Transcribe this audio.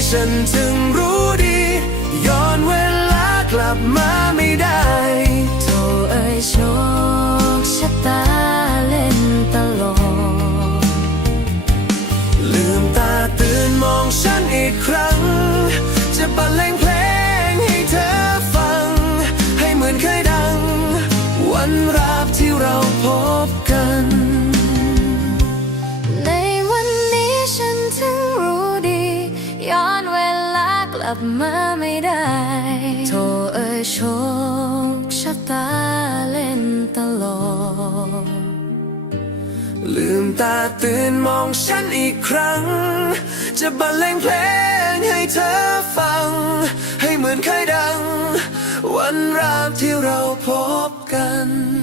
ฉันถึงรู้ดีย้อนเวลากลับมาไม่ได้โทเอ้ยโชคชะตาเล่นตลกลืมตาตื่นมองฉันอีกครั้ง จะบรรเลงเพลงให้เธอฟัง ให้เหมือนเคยดัง วัน หลับมาไม่ได้โทเอ้ยโชคชะตาเล่นตลกลืมตาตื่นมองฉันอีกครั้ง จะบรรเลงเพลงให้เธอฟัง ให้เหมือนเคยดัง วันราบที่เราพบกัน